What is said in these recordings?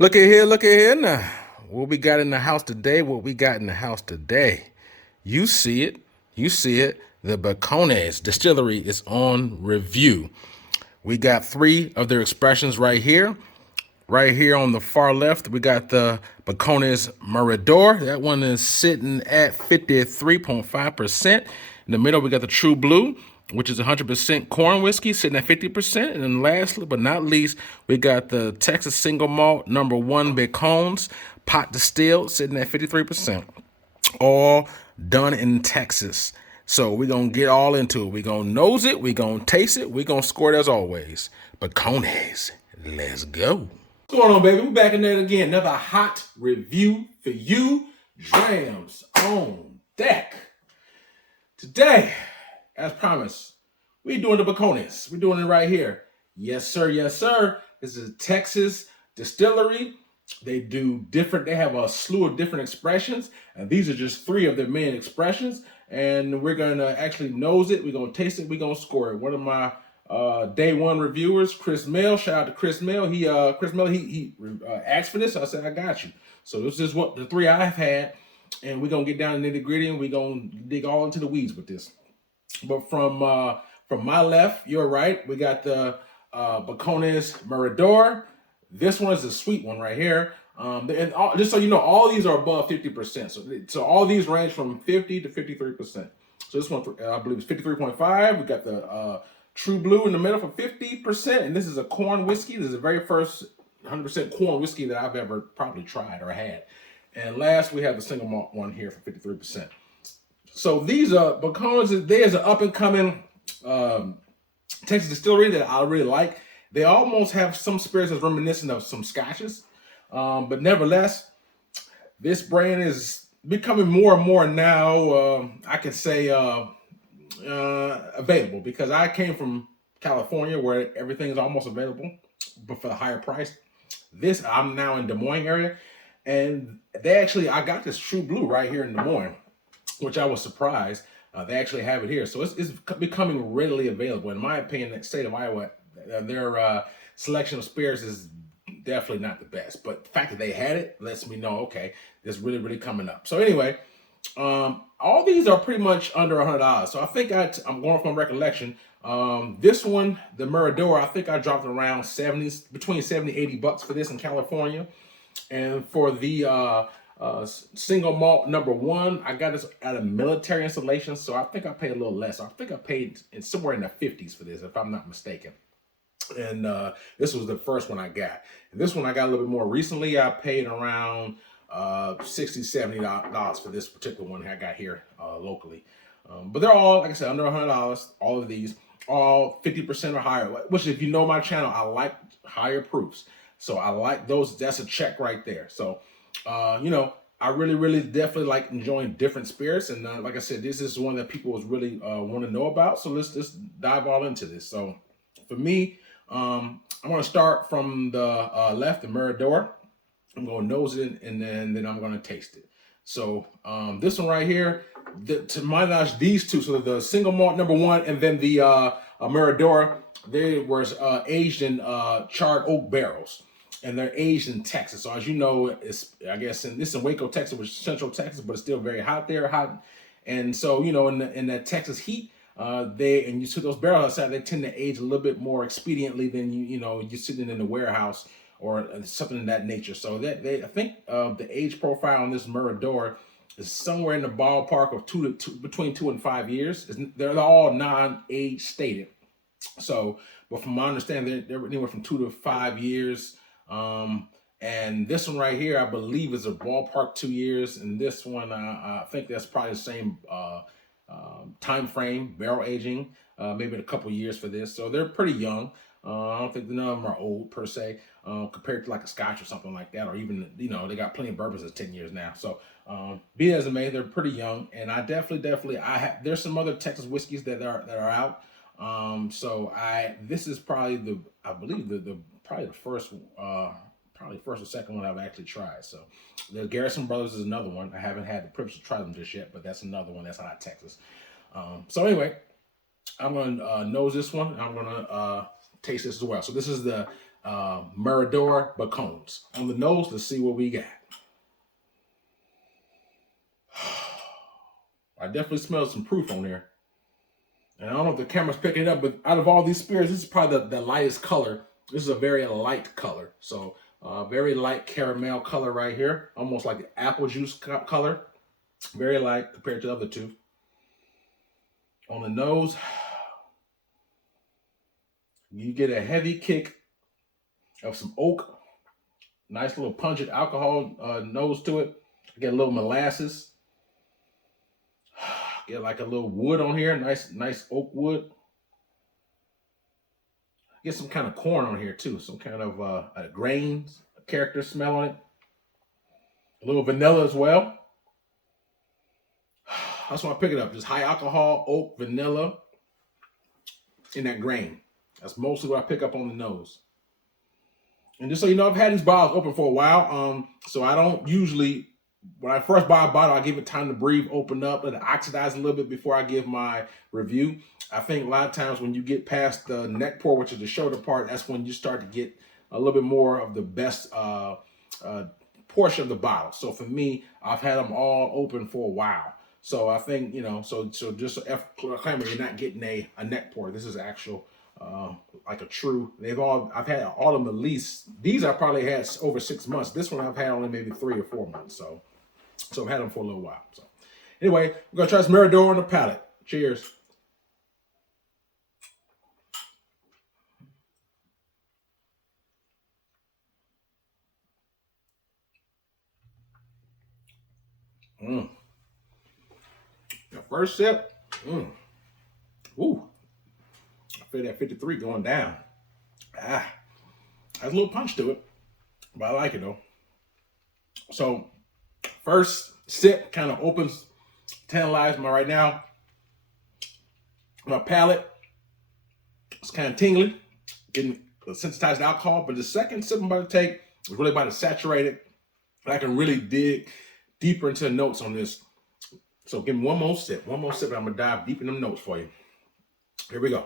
Look at here now. What we got in the house today, what we got in the house today. You see it. You see it. The Balcones distillery is on review. We got three of their expressions right here. Right here on the far left, we got the Veconez Mirador. That one is sitting at 53.5%. In the middle, we got the True Blue, which is 100% corn whiskey, sitting at 50%. And then lastly, but not least, we got the Texas Single Malt #1 Balcones, pot distilled, sitting at 53%. All done in Texas. So we're going to get all into it. We're going to nose it. We're going to taste it. We're going to score it as always. Balcones, let's go. What's going on, baby? We're back in there again. Another hot review for you. Drams on deck. Today, as promised, we're doing the Balcones. We're doing it right here. Yes, sir. Yes, sir. This is a Texas distillery. They have a slew of different expressions, and these are just three of their main expressions. And we're going to actually nose it. We're going to taste it. We're going to score it. One of my day one reviewers, Chris Mill. Shout out to Chris Mill. He asked for this. So I said, I got you. So this is what the three I've had, and we're gonna get down to the nitty gritty, and we're gonna dig all into the weeds with this. But from my left, you're right. We got the Balcones Mirador. This one is the sweet one right here. Just so you know, all these are above 50%. So all these range from 50 to 53%. So this one, I believe, is 53.5. We got the True Blue in the middle for 50%, and this is a corn whiskey. This is the very first 100% corn whiskey that I've ever probably tried or had. And last, we have the single malt one here for 53%. So these are Balcones. There's an up and coming Texas distillery that I really like. They almost have some spirits that's reminiscent of some scotches, but nevertheless, this brand is becoming more and more now. I can say. Available, because I came from California where everything is almost available, but for the higher price. I'm now in Des Moines area, and I got this True Blue right here in Des Moines, which I was surprised. They actually have it here, so it's becoming readily available. In my opinion, the state of Iowa, their selection of spirits is definitely not the best, but the fact that they had it lets me know, okay, this really coming up. So anyway, all these are pretty much under $100. So I think I'm going from recollection. This one, the Mirador, I think I dropped around between 70 and 80 bucks for this in California. And for the single malt #1, I got this at a military installation, so I think I paid a little less. I think I paid somewhere in the 50s for this, if I'm not mistaken. And this was the first one I got. And this one I got a little bit more recently. I paid around $60, $70 for this particular one I got here locally. But they're all, like I said, under $100. All of these, all 50% or higher, which, if you know my channel, I like higher proofs. So I like those. That's a check right there. So, I really definitely like enjoying different spirits. And like I said, this is one that people was really want to know about. So let's just dive all into this. So for me, I'm going to start from the left, the Mirador. I'm going to nose it, and then I'm going to taste it. So this one right here, to my knowledge, these two, so the single malt #1 and then the Mirador, they were aged in charred oak barrels, and they're aged in Texas. So as you know, this is in Waco, Texas, which is Central Texas, but it's still very hot there, and so in that Texas heat. You see those barrels outside, they tend to age a little bit more expediently than you're sitting in the warehouse or something of that nature. So I think the age profile on this Mirador is somewhere in the ballpark of between 2 and 5 years. They're all non-age stated. So, but from my understanding, they're anywhere from 2 to 5 years. And this one right here, I believe, is a ballpark 2 years. And this one, I think that's probably the same time frame, barrel aging, maybe a couple years for this. So they're pretty young. I don't think none of them are old per se, compared to like a Scotch or something like that, or even they got plenty of bourbons that's 10 years now. So be as it may, they're pretty young, and I definitely there's some other Texas whiskeys that are out. This is probably I believe probably the first probably first or second one I've actually tried. So the Garrison Brothers is another one. I haven't had the privilege to try them just yet, but that's another one that's out of Texas. So anyway, I'm going to nose this one. I'm going to taste this as well. So this is the Mirador Balcones. On the nose, let's see what we got. I definitely smell some proof on there. And I don't know if the camera's picking it up, but out of all these spirits, this is probably the lightest color. This is a very light color. So very light caramel color right here. Almost like apple juice color. Very light compared to the other two. On the nose, you get a heavy kick of some oak. Nice little pungent alcohol nose to it. Get a little molasses. Get like a little wood on here. Nice oak wood. Get some kind of corn on here too. Some kind of grains, character smell on it. A little vanilla as well. That's why I pick it up. Just high alcohol, oak, vanilla, in that grain. That's mostly what I pick up on the nose. And just so you know, I've had these bottles open for a while. So I don't usually, when I first buy a bottle, I give it time to breathe, open up, let it oxidize a little bit before I give my review. I think a lot of times when you get past the neck pour, which is the shoulder part, that's when you start to get a little bit more of the best portion of the bottle. So for me, I've had them all open for a while. So I think, you know, so just a claim you're not getting a neck pour. This is actual, like a true, I've had all of them at least, these I probably had over 6 months. This one I've had only maybe 3 or 4 months. So I've had them for a little while. So anyway, we're going to try this Mirador on the palate. Cheers. The first sip, ooh, I feel that 53 going down. Has a little punch to it, but I like it though. So first sip kind of opens, tantalized my right now. My palate, it's kind of tingly, getting sensitized to alcohol, but the second sip I'm about to take is really about to saturate it. And I can really dig deeper into the notes on this. So give me one more sip, and I'm gonna dive deep in them notes for you. Here we go.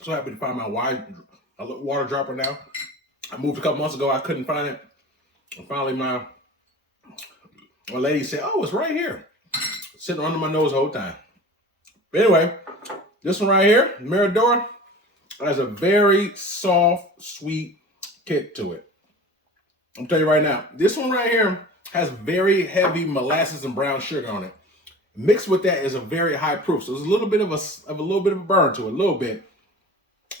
So happy to find my water dropper now. I moved a couple months ago, I couldn't find it. And finally my lady said, oh, it's right here. Sitting under my nose the whole time. But anyway, this one right here, Mirador, has a very soft, sweet kick to it. I'm telling you right now, this one right here has very heavy molasses and brown sugar on it. Mixed with that is a very high proof. So there's a little bit of a burn to it, a little bit.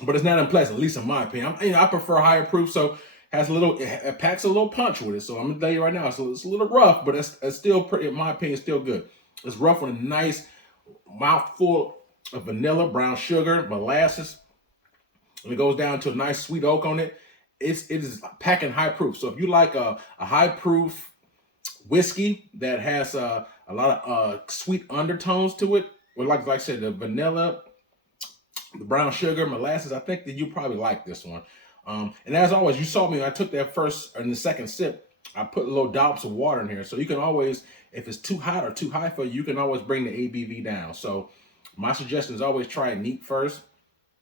But it's not unpleasant, at least in my opinion. I prefer higher proof, so it packs a little punch with it. So I'm gonna tell you right now, so it's a little rough, but it's still pretty, in my opinion, still good. It's rough with a nice mouthful of vanilla, brown sugar, molasses, and it goes down to a nice sweet oak on it. It is packing high proof. So if you like a high proof whiskey that has a lot of sweet undertones to it, or like I said, the vanilla, the brown sugar, molasses, I think that you probably like this one. And as always, you saw me when I took that first and the second sip, I put a little dollops of water in here. So you can always, if it's too hot or too high for you, you can always bring the ABV down. So my suggestion is always try it neat first.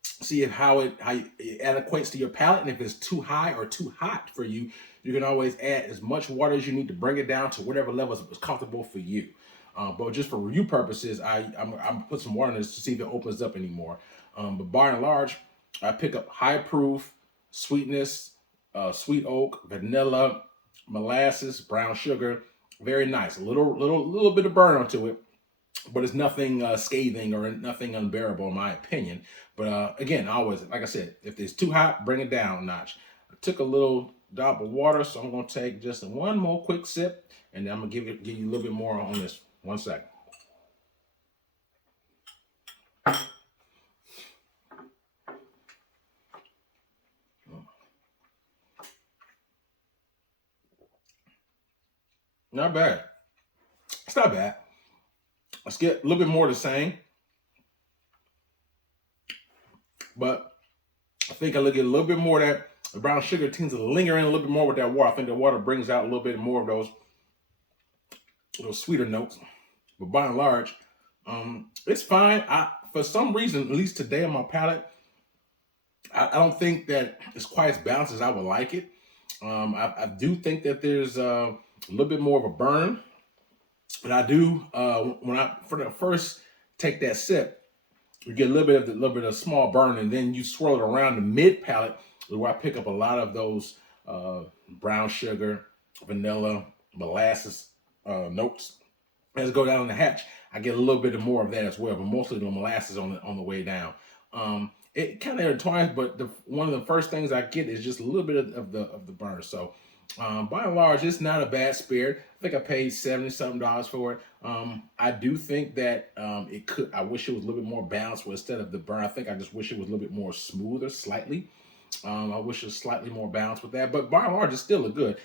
See how it equates to your palate. And if it's too high or too hot for you, you can always add as much water as you need to bring it down to whatever level is comfortable for you. But just for review purposes, I'm put some water in this to see if it opens up anymore. But by and large, I pick up high proof, sweetness, sweet oak, vanilla, molasses, brown sugar. Very nice. A little bit of burn onto it, but it's nothing scathing or nothing unbearable in my opinion. But again, always, like I said, if it's too hot, bring it down a notch. I took a little drop of water, so I'm gonna take just one more quick sip, and then I'm gonna give you a little bit more on this. 1 second. Not bad. It's not bad. Let's get a little bit more of the same. But I think I get a little bit more of that. The brown sugar tends to linger in a little bit more with that water. I think the water brings out a little bit more of those sweeter notes. But by and large, it's fine. For some reason, at least today on my palate, I don't think that it's quite as balanced as I would like it. I do think that there's a little bit more of a burn, but I do when I for the first take that sip, you get a little bit of small burn, and then you swirl it around the mid palate, where I pick up a lot of those brown sugar, vanilla, molasses notes. As I go down the hatch, I get a little bit more of that as well, but mostly the molasses on the way down. It kind of intertwines, but one of the first things I get is just a little bit of the burn. So by and large, it's not a bad spirit. I think I paid $70-something for it. I do think that it could. I wish it was a little bit more balanced. Where instead of the burn, I think I just wish it was a little bit more smoother, slightly. I wish it was slightly more balanced with that. But by and large, it's still a good.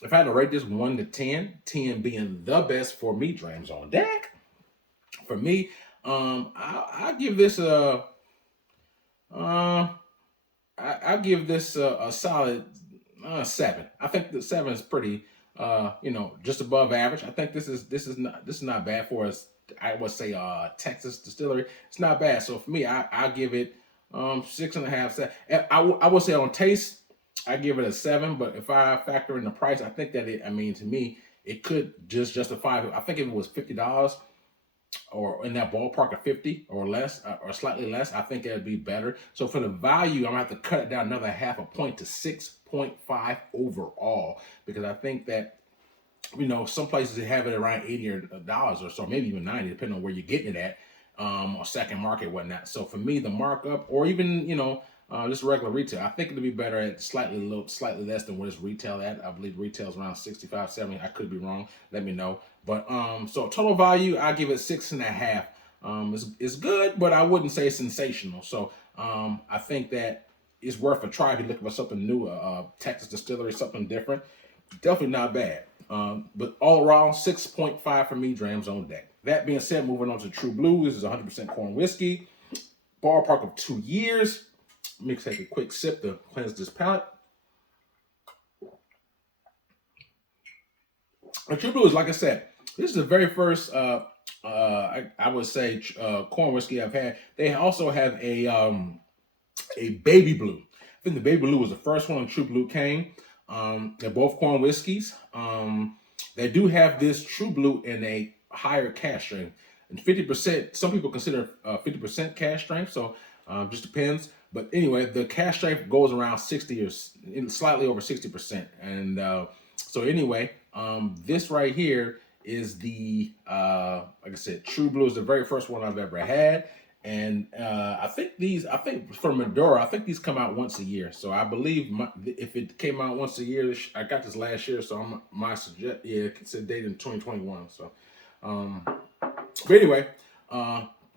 If I had to rate this 1 to 10, 10 being the best for me, Drams on deck. For me, I give this I give this a solid 7. I think the 7 is pretty, just above average. I think this is not bad for us. I would say Texas distillery. It's not bad. So for me, I give it 6.5. 7. I would say on taste, I give it a 7. But if I factor in the price, I think that to me, it could just justify it. I think if it was $50 or in that ballpark of 50 or less or slightly less, I think it'd be better. So for the value, I'm gonna have to cut it down another half a point to 6.5 overall, because I think that some places they have it around $80 or so, maybe even 90, depending on where you're getting it at, or second market, whatnot. So for me, the markup, or even just regular retail, I think it'd be better at slightly less than what it's retail at. I believe retail's around 65, 70. I could be wrong. Let me know. But so total value, I give it 6.5. It's good, but I wouldn't say sensational. So I think that it's worth a try if you're looking for something new, Texas distillery, something different. Definitely not bad. But all around, 6.5 for me, Drams on deck. That being said, moving on to True Blue. This is 100% corn whiskey. Ballpark of 2 years. Let me take a quick sip to cleanse this palate. And True Blue is, like I said, this is the very first, I would say, corn whiskey I've had. They also have a baby blue. I think the baby blue was the first one True Blue came. They're both corn whiskeys. They do have this True Blue in a higher cask strength. And 50%, some people consider 50% cask strength, so just depends. But anyway, the cask strength goes around 60 or slightly over 60%. And so anyway, this right here is the, like I said, True Blue is the very first one I've ever had. And I think for Mirador, I think these come out once a year. So I believe if it came out once a year, I got this last year, so it's dated in 2021. So, but anyway,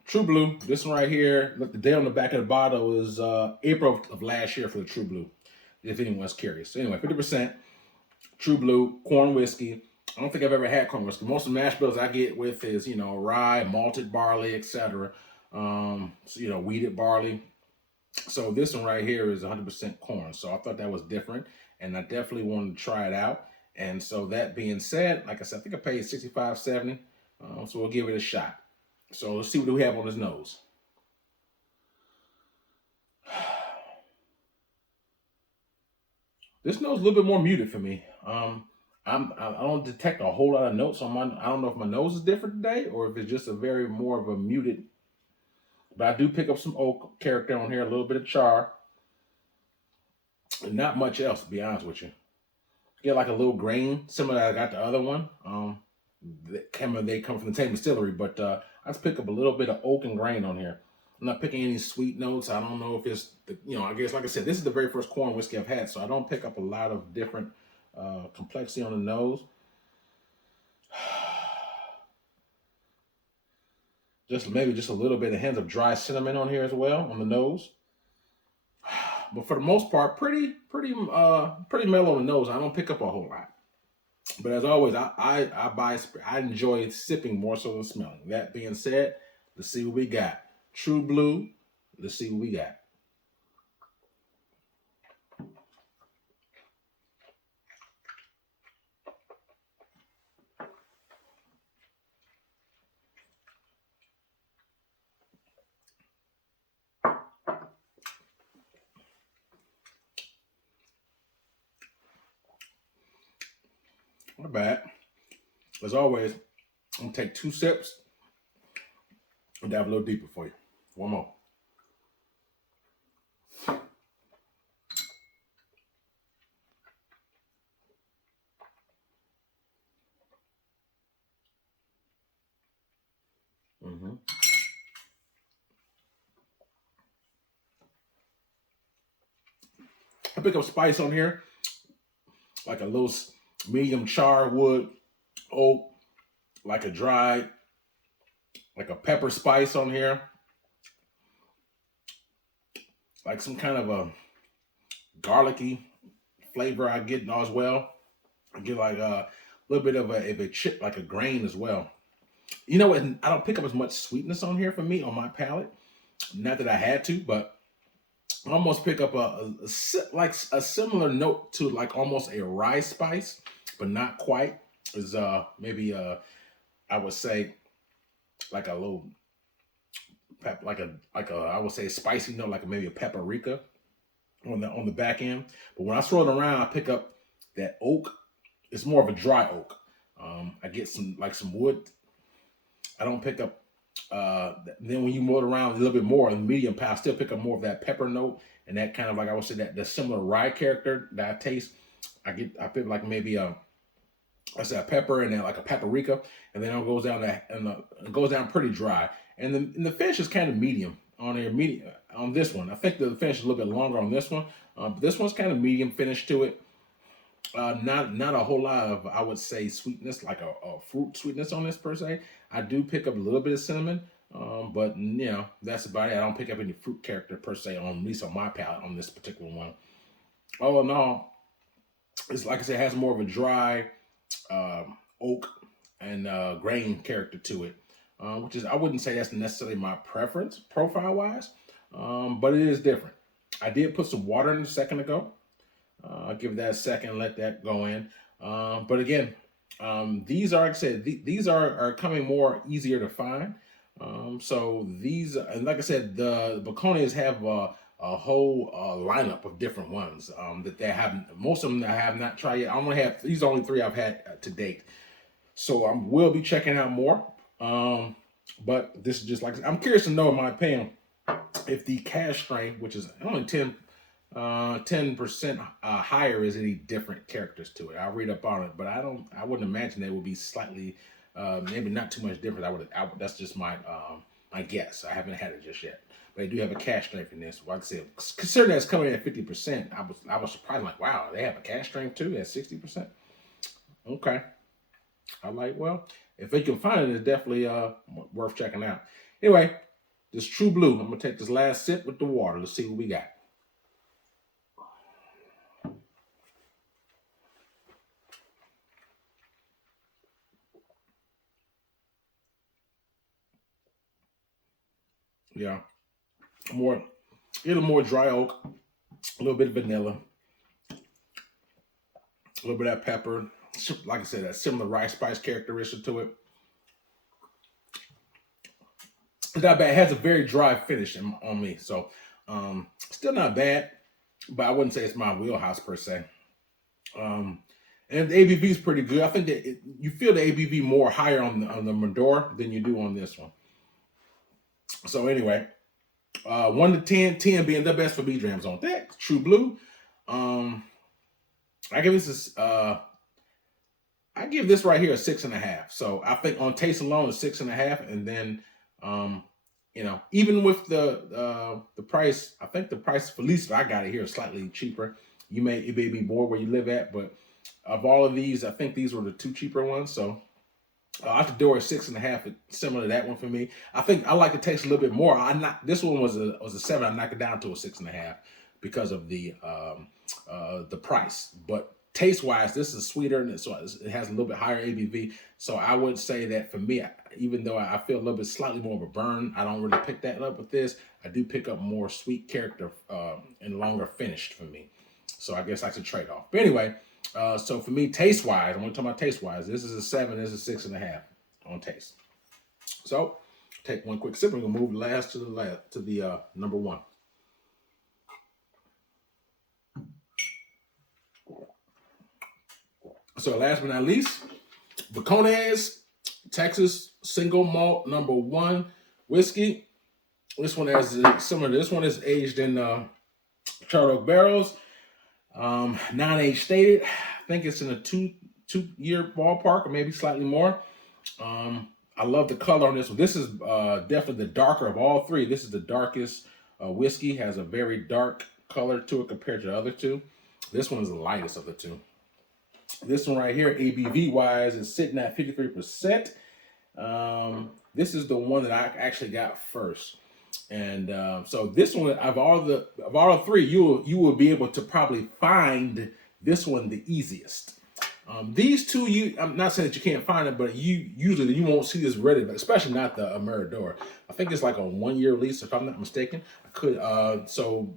True Blue, this one right here, look, the date on the back of the bottle is April of last year for the True Blue, if anyone's curious. So anyway, 50% True Blue, corn whiskey. I don't think I've ever had corn whiskey. Most of the mash bills I get with is, rye, malted barley, etc. Wheated barley. So this one right here is 100% corn. So I thought that was different, and I definitely wanted to try it out. And so that being said, like I said, I think I paid $65, $70. So we'll give it a shot. So let's see what we have on his nose. This nose is a little bit more muted for me. I don't detect a whole lot of notes on my. I don't know if my nose is different today or if it's just a very more of a muted. But I do pick up some oak character on here, a little bit of char, and not much else, to be honest with you. Get like a little grain, similar to I got the other one. They come from the same distillery, but I just pick up a little bit of oak and grain on here. I'm not picking any sweet notes. I don't know if it's, I guess, like I said, this is the very first corn whiskey I've had, so I don't pick up a lot of different complexity on the nose. Maybe just a little bit of hints of dry cinnamon on here as well on the nose. But for the most part, pretty mellow on the nose. I don't pick up a whole lot. But as always, I enjoy sipping more so than smelling. That being said, let's see what we got. True Blue. Let's see what we got. Not bad. As always, I'm gonna take 2 sips and dive a little deeper for you. One more. Mm-hmm. I pick up spice on here, like a little medium char wood, oak, like a dried, like a pepper spice on here, like some kind of a garlicky flavor I get as well. I get like a little bit of a chip, like a grain as well. You know what? I don't pick up as much sweetness on here for me on my palate. Not that I had to, but I almost pick up like a similar note to like almost a rye spice, but not quite. Is maybe I would say like a little like a I would say a spicy note, like maybe a paprika on the back end. But when I swirl it around, I pick up that oak. It's more of a dry oak. I get some wood. I don't pick up. Then when you mold around a little bit more in the medium pal, I still pick up more of that pepper note and that kind of like I would say that the similar rye character that I taste. I pick like maybe I said a pepper and then like a paprika, and then it goes down that and it goes down pretty dry. And the finish is kind of medium on a medium on this one. I think the finish is a little bit longer on this one. But this one's kind of medium finish to it. Not a whole lot of I would say sweetness like a fruit sweetness on this per se. I do pick up a little bit of cinnamon, but you know that's about it. I don't pick up any fruit character per se on at least on my palate on this particular one. Oh no, it's like I said, it has more of a dry oak and grain character to it, which is I wouldn't say that's necessarily my preference profile wise, but it is different. I did put some water in a second ago. I'll give that a second, let that go in. But again, these are, like I said, these are coming more easier to find. So these, and like I said, the Balcones have a whole lineup of different ones that they have. Most of them I have not tried yet. I only have these are only 3 I've had to date. So I will be checking out more. But this is just like I'm curious to know, in my opinion, if the cash strength, which is only 10% higher, is any different characters to it. I'll read up on it, but I wouldn't imagine they would be slightly maybe not too much different. That's just my guess. I haven't had it just yet, but I do have a cash strength in this. Like I said, considering that's coming in at 50%, I was surprised. Like, wow, they have a cash strength too at 60%. Okay, I like, well, if they can find it, it's definitely worth checking out. Anyway, this True Blue. I'm gonna take this last sip with the water. Let's see what we got. Yeah, more, a little more dry oak, a little bit of vanilla, a little bit of that pepper. Like I said, that similar rice spice characteristic to it. It's not bad. It has a very dry finish on me, so still not bad. But I wouldn't say it's my wheelhouse per se. Um, and the ABV is pretty good. I think that you feel the ABV more higher on the Mirador than you do on this one. So anyway, 1 to 10, 10 being the best for me, Drams on that. True Blue. Um, I give this right here a 6.5. So I think on taste alone, a 6.5, and then even with the price, I think the price for least I got it here is slightly cheaper. It may be more where you live at, but of all of these, I think these were the 2 cheaper ones. So out the door is 6.5, similar to that one for me. I think I like the taste a little bit more. This one was a 7. I knocked it down to a 6.5 because of the price. But taste wise, this is sweeter, and so it has a little bit higher ABV. So I would say that for me, even though I feel a little bit slightly more of a burn, I don't really pick that up with this. I do pick up more sweet character and longer finished for me. So I guess that's a trade off. But anyway. So for me, taste wise, I'm going to talk about taste wise. This is a 7. This is a 6.5 on taste. So take one quick sip. We're going to move last to the number 1. So last but not least, Veconez, Texas single malt #1 whiskey. This one has similar. This one is aged in charred oak barrels. Non-age stated. I think it's in a two-year ballpark, or maybe slightly more. I love the color on this one. This is definitely the darker of all three. This is the darkest whiskey. Has a very dark color to it compared to the other two. This one is the lightest of the two. This one right here, ABV wise, is sitting at 53%. This is the one that I actually got first, and so this one, of all the three, you will be able to probably find this one the easiest. These two, I'm not saying that you can't find it, but usually you won't see this ready, especially not the Mirador. I think it's like a 1-year lease, if I'm not mistaken. I could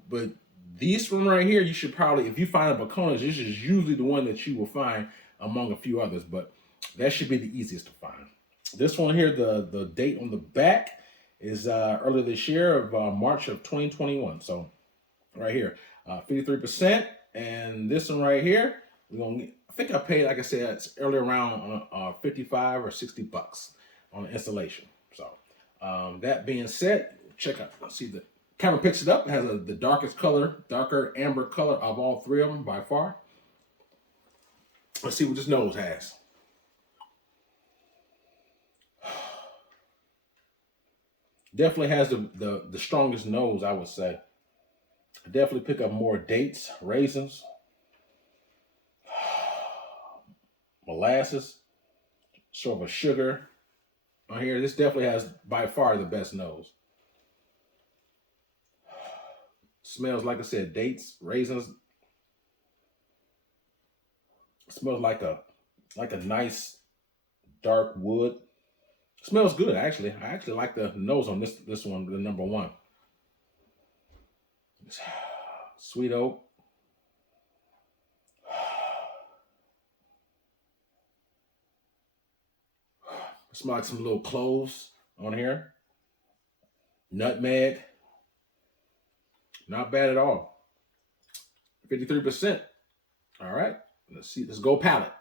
but this one right here, you should probably, if you find a Balcones, this is usually the one that you will find among a few others, but that should be the easiest to find. This one here, the date on the back is earlier this year of March of 2021. So right here, 53%, and this one right here, we're gonna get, I think I paid, like I said, it's earlier around 55 or 60 bucks on the installation. So that being said, check out, see the camera picks it up. It has the darkest color, darker amber color of all three of them by far. Let's see what this nose has. Definitely has the strongest nose, I would say. Definitely pick up more dates, raisins, molasses, sort of a sugar on here. This definitely has by far the best nose. Smells, like I said, dates, raisins. Smells like a nice dark wood. Smells good, actually. I actually like the nose on this one, the #1. Sweet oak. Smell like some little cloves on here. Nutmeg. Not bad at all. 53%. All right. Let's see. Let's go palate.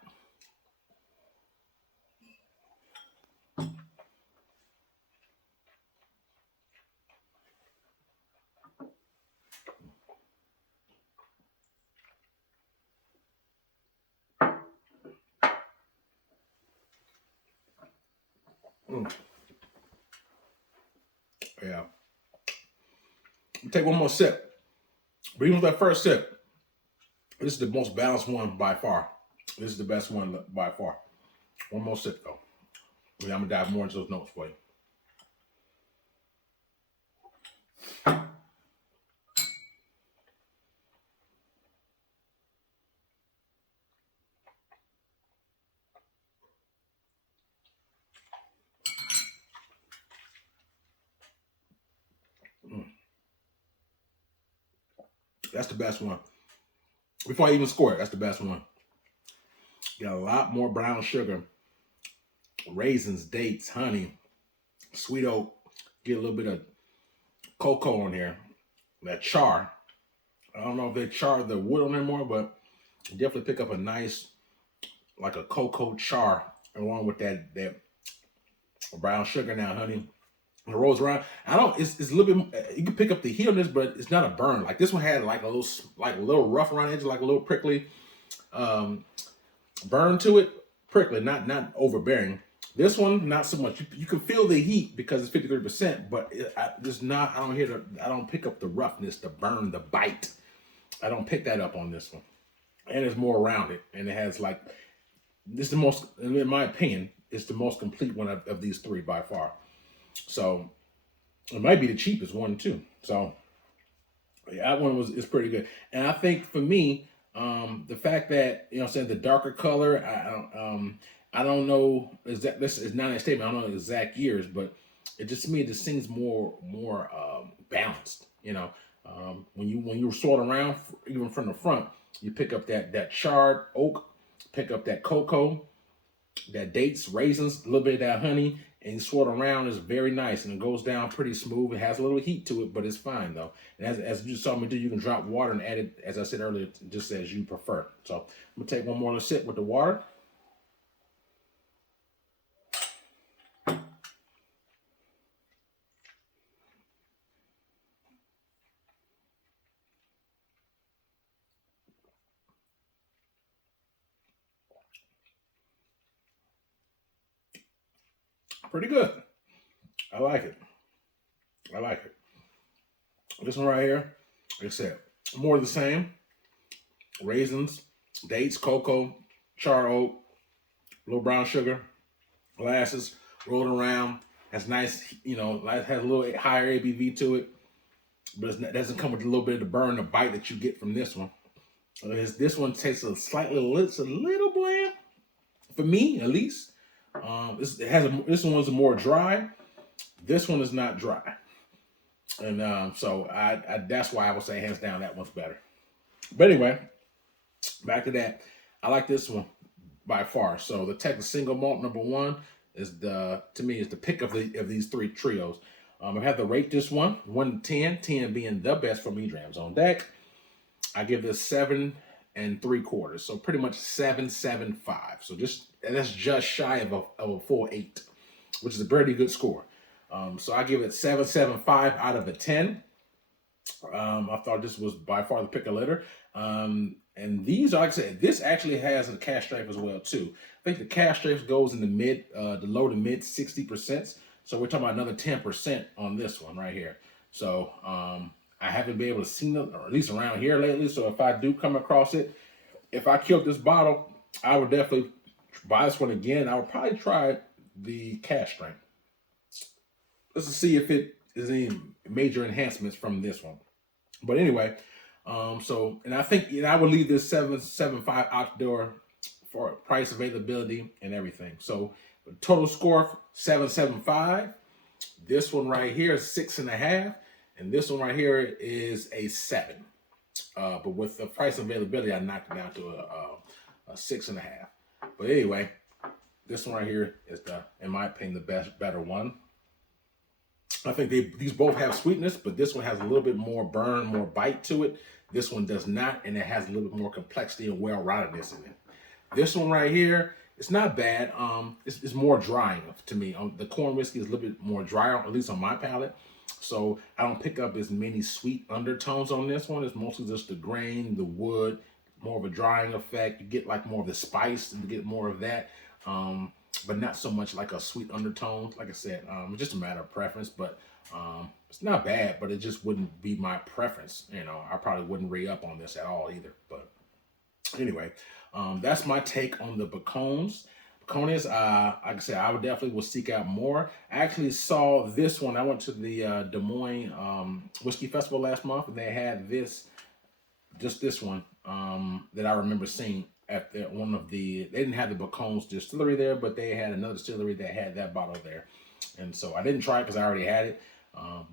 Yeah. Take one more sip. But even with that first sip, this is the most balanced one by far. This is the best one by far. One more sip though. I'm gonna dive more into those notes for you. That's the best one. Before I even score it, that's the best one. Got a lot more brown sugar, raisins, dates, honey, sweet oak. Get a little bit of cocoa on here. That char. I don't know if they char the wood on there more, but definitely pick up a nice, like a cocoa char along with that brown sugar now, honey. And it rolls around. It's a little bit, you can pick up the heat on this, but it's not a burn. Like this one had like a little rough around the edge, like a little prickly burn to it. Prickly, not overbearing. This one, not so much. You can feel the heat because it's 53%, but I don't pick up the roughness, the burn, the bite. I don't pick that up on this one. And it's more rounded, and it has like, this is the most, in my opinion, it's the most complete one of these three by far. So it might be the cheapest one too. So yeah, that one is pretty good. And I think for me, the fact that, you know what I'm saying, the darker color, I don't know, this is not a statement, I don't know the exact years, but it just, to me, it just seems more balanced, you know. When you sort around, even from the front, you pick up that charred oak, pick up that cocoa, that dates, raisins, a little bit of that honey, and you swirl around. Is very nice, and it goes down pretty smooth. It has a little heat to it, but it's fine though. And as you saw me do, you can drop water and add it, as I said earlier, just as you prefer. So I'm gonna take one more sip with the water. Pretty good. I like it. I like it. This one right here, like I said, more of the same. Raisins, dates, cocoa, charred oat, little brown sugar, glasses, rolled around. Has nice, you know, has a little higher ABV to it, but it doesn't come with a little bit of the burn, the bite that you get from this one. This one tastes it's a little bland for me, at least. This one's more dry. This one is not dry, and so I that's why I would say hands down that one's better. But anyway, back to that. I like this one by far. So the Texas Single Malt #1 is to me is the pick of these three trios. I have to rate this one 1 to 10, 10 being the best for me. Drams on deck. I give this 7 3/4, so pretty much 7.75. So that's just shy of a full 8, which is a pretty good score. So I give it 7.75 out of a 10. I thought this was by far the pick of litter. And these, like I said, this actually has a cash strength as well too. I think the cash strength goes in the low to mid 60%. So we're talking about another 10% on this one right here. So I haven't been able to see them, or at least around here lately. So if I do come across it, if I killed this bottle, I would definitely buy this one again. I would probably try the cash strength. Let's see if it is any major enhancements from this one. But anyway, and I think I would leave this 7.75 outdoor for price, availability, and everything. So total score 7.75. This one right here is 6.5, and this one right here is a 7. But with the price availability, I knocked it down to a 6.5. But anyway, this one right here is in my opinion, the better one. I think these both have sweetness, but this one has a little bit more burn, more bite to it. This one does not, and it has a little bit more complexity and well-roundedness in it. This one right here, it's not bad. It's more drying to me. The corn whiskey is a little bit more drier, at least on my palate. So I don't pick up as many sweet undertones on this one. It's mostly just the grain, the wood, more of a drying effect. You get like more of the spice and you get more of that. But not so much like a sweet undertone. Like I said, it's just a matter of preference, but it's not bad, but it just wouldn't be my preference. You know, I probably wouldn't re-up on this at all either. But anyway, that's my take on the Balcones. Veconez, like I said, I would definitely seek out more. I actually saw this one. I went to the Des Moines Whiskey Festival last month, and they had this one that I remember seeing at one of they didn't have the Balcones distillery there, but they had another distillery that had that bottle there. And so I didn't try it because I already had it,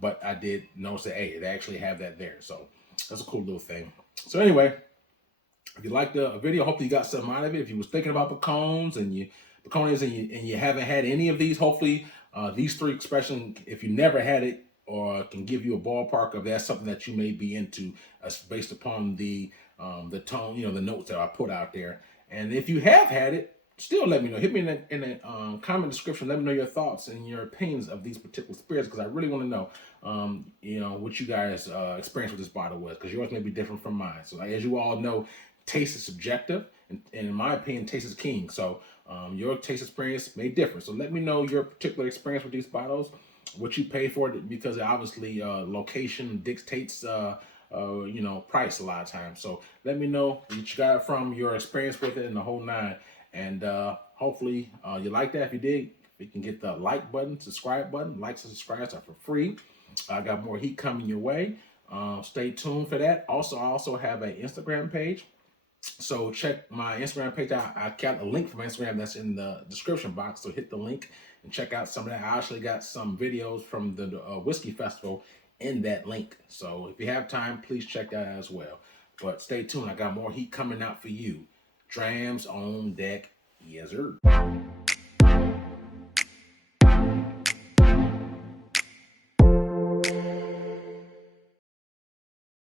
but I did notice that, hey, they actually have that there. So that's a cool little thing. So anyway, if you liked the video, hopefully you got something out of it. If you was thinking about Balcones and you haven't had any of these, hopefully these three expressions, if you never had it, or can give you a ballpark of that's something that you may be into, based upon the tone, the notes that I put out there. And if you have had it, still let me know. Hit me in the comment description. Let me know your thoughts and your opinions of these particular spirits, because I really want to know, what you guys experience with this bottle was, because yours may be different from mine. So as you all know, taste is subjective, and in my opinion, taste is king. So your taste experience may differ. So let me know your particular experience with these bottles, what you pay for it, because obviously location dictates price a lot of times. So let me know what you got from your experience with it and the whole nine. And hopefully you like that. If you did, you can get the like button, subscribe button. Likes and subscribes are for free. I got more heat coming your way. Stay tuned for that. Also, I also have an Instagram page. So check my Instagram page out. I got a link from Instagram that's in the description box. So hit the link and check out some of that. I actually got some videos from the Whiskey Festival in that link. So if you have time, please check that out as well. But stay tuned. I got more heat coming out for you. Drams on deck. Yes, sir.